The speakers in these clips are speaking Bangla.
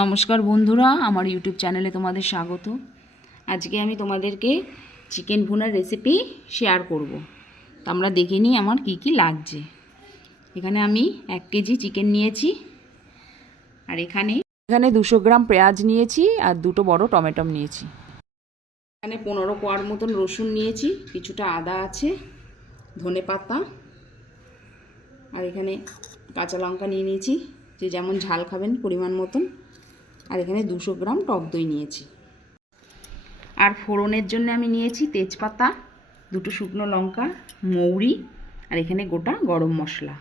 নমস্কার বন্ধুরা, আমার ইউটিউব চ্যানেলে তোমাদের স্বাগত। আজকে আমি তোমাদেরকে চিকেন ভুনার রেসিপি শেয়ার করব। তো আমরা দেখে নিই আমার কি কি লাগছে। এখানে আমি 1 কেজি চিকেন নিয়েছি, আর এখানে 200 গ্রাম পেঁয়াজ নিয়েছি, আর 2টো বড় টমেটো নিয়েছি। এখানে 15 কোয়ার মতন রসুন নিয়েছি, কিছুটা আদা আছে, ধনে পাতা, আর এখানে কাঁচা লঙ্কা নিয়ে নিয়েছি, যে যেমন ঝাল খাবেন পরিমাণ মতন। আর এখানে 200 গ্রাম টক দই নিয়েছি। আর ফোড়নের জন্য আমি নিয়েছি তেজপাতা, 2টো শুকনো লঙ্কা, মৌরি, আর এখানে গোটা গরম মশলা।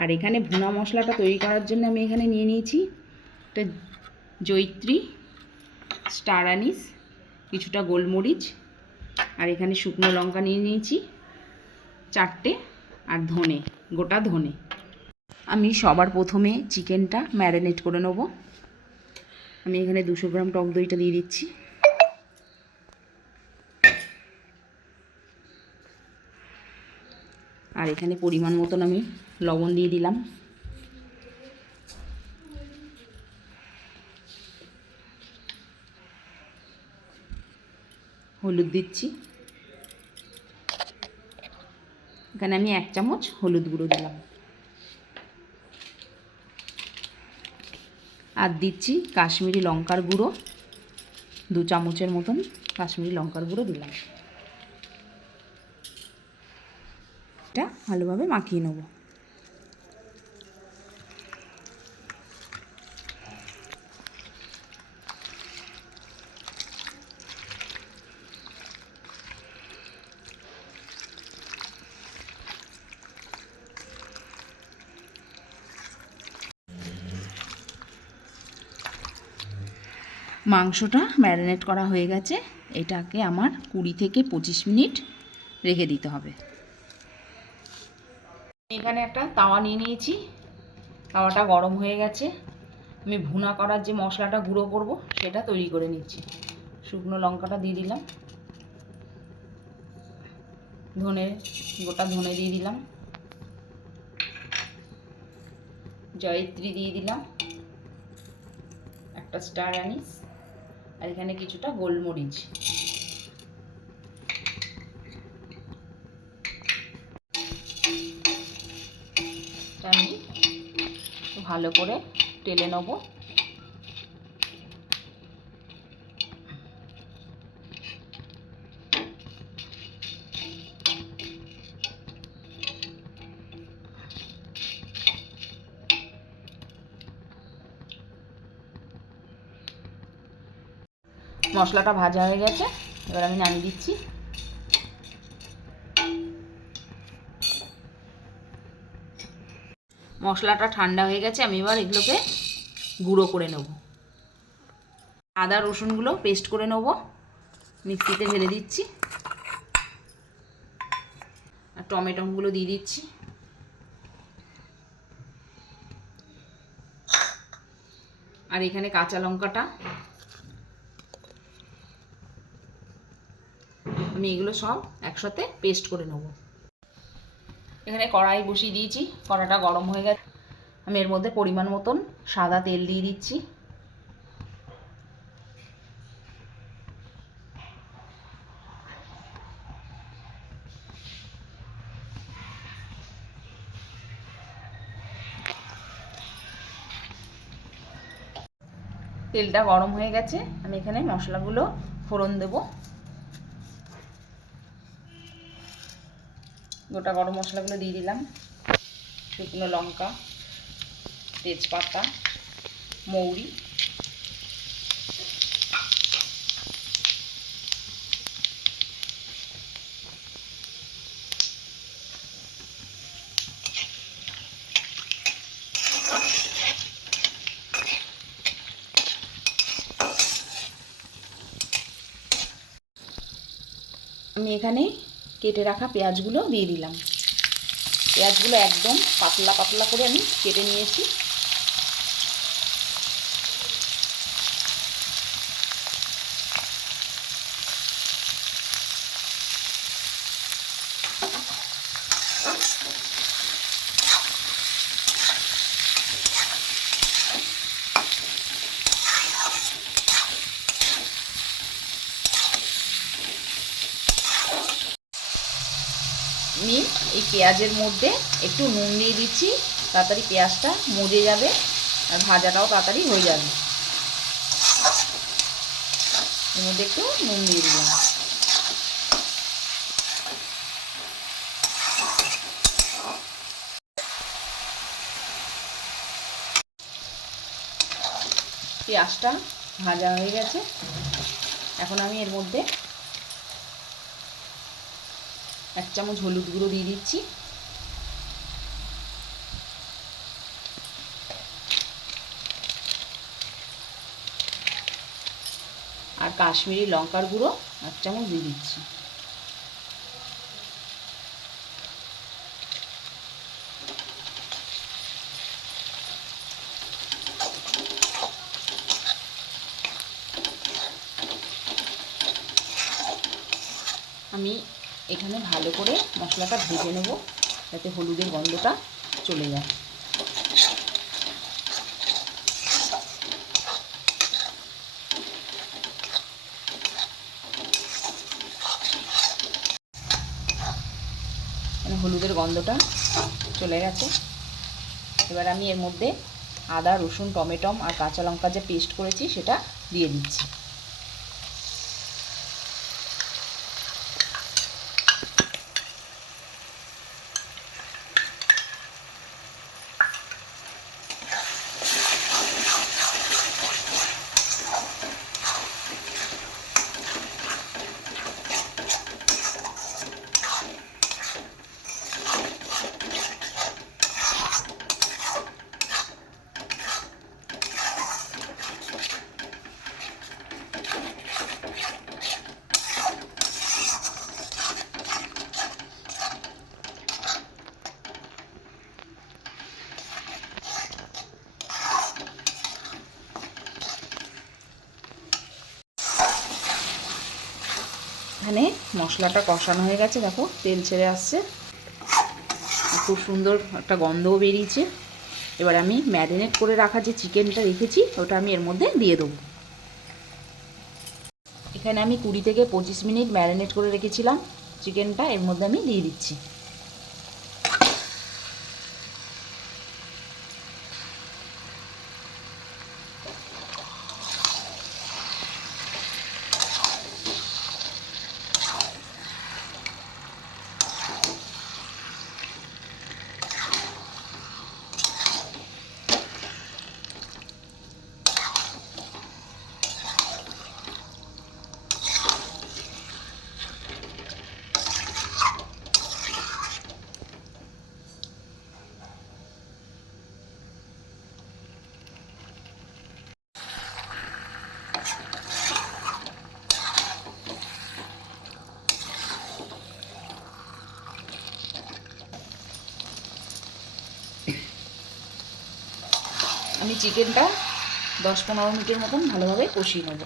আর এখানে ভুনা মশলাটা তৈরি করার জন্য আমি এখানে নিয়ে নিয়েছি একটা জয়িত্রী, স্টার আনিস, কিছুটা গোলমরিচ, আর এখানে শুকনো লঙ্কা নিয়ে নিয়েছি 4টে, আর ধনে, গোটা ধনে। আমি সবার প্রথমে চিকেনটা ম্যারিনেট করে নেব। আমি এখানে 200 গ্রাম টক দইটা দিয়ে দিচ্ছি। আর এখানে পরিমাণ মতন আমি লবণ দিয়ে দিলাম। হলুদ দিচ্ছি, এখানে আমি 1 চামচ হলুদ গুঁড়ো দিলাম। আর দিচ্ছি কাশ্মীরি লঙ্কার গুঁড়ো, 2 চামচের মতন কাশ্মীরি লঙ্কার গুঁড়ো দিলাম। এটা ভালোভাবে মাখিয়ে নেব। মাংসটা ম্যারিনেট করা হয়ে গেছে, এটাকে আমার 20 থেকে 25 মিনিট রেখে দিতে হবে। এখানে একটা তাওয়া নিয়ে নিয়েছি, তাওয়াটা গরম হয়ে গেছে। আমি ভুনা করার যে মশলাটা গুঁড়ো করব সেটা তৈরি করে নিচ্ছি। শুকনো লঙ্কাটা দিয়ে দিলাম, গোটা ধনে দিয়ে দিলাম, জয়িত্রী দিয়ে দিলাম, একটা স্টার অ্যানিস, আর এখানে কিছুটা গোলমরিচ। আমি ভালো করে টেলে নেব। মশলাটা ভাজা হয়ে গেছে, এবার আমি নামিয়ে দিচ্ছি। মশলাটা ঠান্ডা হয়ে গেছে, আমি এবার এগুলোকে গুঁড়ো করে নেব। আদা রসুনগুলো পেস্ট করে নেব, মিক্সিতে ঢেলে দিচ্ছি। আর টমেটোগুলো দিয়ে দিচ্ছি। আর এখানে কাঁচা লঙ্কাটা, আমি এগুলো সব একসাথে পেস্ট করে নেব। এখানে কড়াই বসিয়ে দিয়েছি, কড়াটা গরম হয়ে গেছে। আমি এর মধ্যে পরিমাণ মতন সাদা তেল দিয়ে দিচ্ছি। তেলটা গরম হয়ে গেছে, আমি এখানে মশলাগুলো ফোড়ন দেব। গোটা গরম মশলাগুলো দিয়ে দিলাম, শুকনো লঙ্কা, তেজপাতা, মৌরি, আমি এখানে কেটে রাখা পেঁয়াজগুলো দিয়ে দিলাম। পেঁয়াজগুলো একদম পাতলা পাতলা করে আমি কেটে নিয়েছি। এই পেঁয়াজের মধ্যে একটু নুন দিয়ে দিচ্ছি, তাড়াতাড়ি পেঁয়াজটা মজে যাবে আর ভাজাটাও তাড়াতাড়ি হয়ে যাবে। এর মধ্যে একটু নুন দিয়ে দিলাম। পেঁয়াজটা ভাজা হয়ে গেছে। এখন আমি এর মধ্যে 1 চামচ হলুদ গুঁড়ো দিয়ে দিচ্ছি, আর কাশ্মীরি লঙ্কার গুঁড়ো 1 চামচ দিয়ে দিচ্ছি। আমি এখানে ভালো করে মশলাটা ভেজে নেব যাতে হলুদের গন্ধটা চলে যায়। হলুদের গন্ধটা চলে গেছে। এবার আমি এর মধ্যে আদা, রসুন, টমেটো আর কাঁচা লঙ্কা যে পেস্ট করেছি সেটা দিয়ে দিচ্ছি। এখানে মশলাটা কষানো হয়ে গেছে, দেখো তেল ছেড়ে আসছে, খুব সুন্দর একটা গন্ধও বেরিয়েছে। এবার আমি ম্যারিনেট করে রাখা যে চিকেনটা রেখেছি ওটা আমি এর মধ্যে দিয়ে দেবো। এখানে আমি 20 থেকে 25 মিনিট ম্যারিনেট করে রেখেছিলাম চিকেনটা, এর মধ্যে আমি দিয়ে দিচ্ছি। আমি চিকেনটা 10-15 মিনিটের মতন ভালোভাবে কষিয়ে নেব।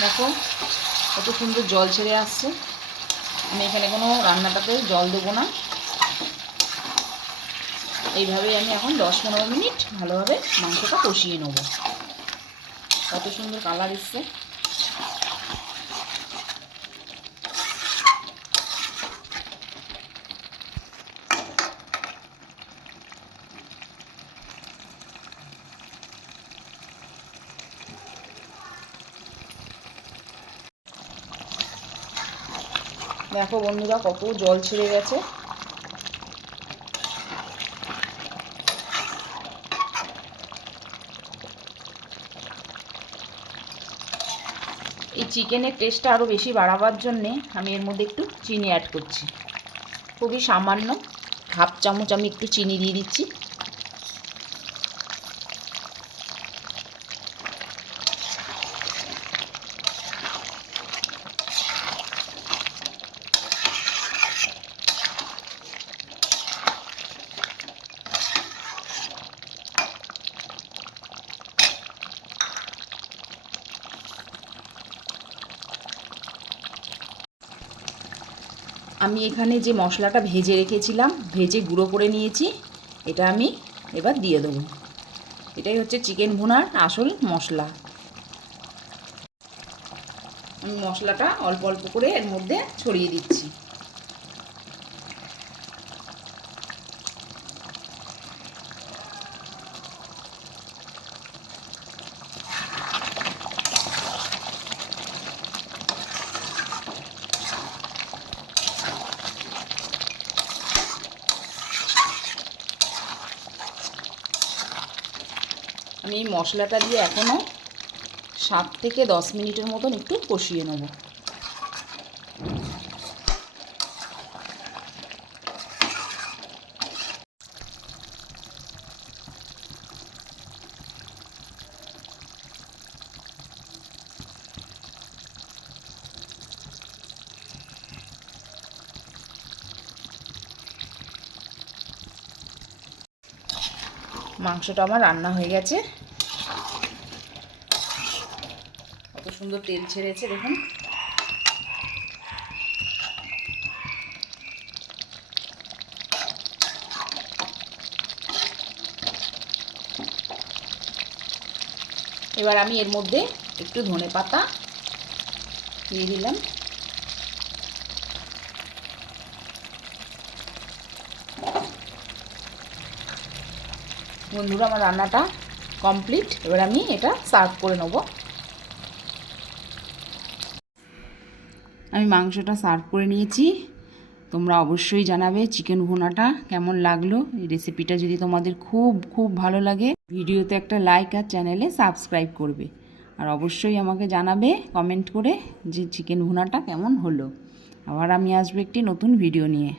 দেখো কত সুন্দর জল ছেড়ে আসছে। আমি এখানে কোনো রান্নাটাতে জল দেবো না, এইভাবেই আমি এখন 10-15 মিনিট ভালোভাবে মাংসটা কষিয়ে নেব। কত সুন্দর কালার এসছে। দেখো বন্ধুরা কত জল ছেড়ে গেছে। এই চিকেনের টেস্টটা আরও বেশি বাড়াবার জন্যে আমি এর মধ্যে একটু চিনি অ্যাড করছি, খুবই সামান্য 1/2 চামচ আমি একটু চিনি দিয়ে দিচ্ছি। আমি এখানে যে মশলাটা ভেজে রেখেছিলাম, ভেজে গুঁড়ো করে নিয়েছি, এটা আমি এবার দিয়ে দেবো। এটাই হচ্ছে চিকেন ভুনার আসল মশলা। আমি মশলাটা অল্প অল্প করে এর মধ্যে ছড়িয়ে দিচ্ছি। আমি এই মশলাটা দিয়ে এখনও 7 থেকে 10 মিনিটের মতন একটু কষিয়ে নেব। মাংসটা আমার রান্না হয়ে গেছে, কত সুন্দর তেল ছেড়েছে দেখুন। এবার আমি এর মধ্যে একটু ধনেপাতা দিয়ে দিলাম। বন্ধুরা, আমার রান্নাটা কমপ্লিট। এবার আমি এটা সার্ভ করে নেব। আমি মাংসটা সার্ভ করে নিয়েছি। তোমরা অবশ্যই জানাবে চিকেন ভুনাটা কেমন লাগলো। এই রেসিপিটা যদি তোমাদের খুব খুব ভালো লাগে, ভিডিওতে একটা লাইক আর চ্যানেলে সাবস্ক্রাইব করবে। আর অবশ্যই আমাকে জানাবে কমেন্ট করে যে চিকেন ভুনাটা কেমন হলো। আবার আমি আসবো একটি নতুন ভিডিও নিয়ে।